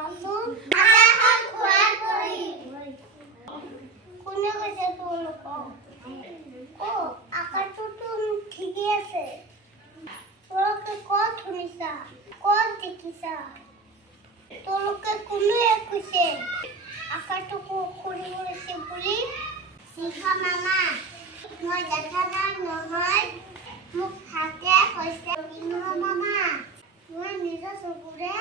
কোৱাচোন আকাশখন খোৱাৰ কৰি কোনে কৈছে তোমালোকক আকাশটো ঠিকেই আছে তোমালোকে ক'ত শুনিছা ক'ত দেখিছা তোমালোকে কোনে কৈছে আকাশটো খুলি গৈছে বুলি শিখা মামা মই দেখা নাই নহয় মোক হাতে কৈছে মামা মই নিজৰ চকুৰে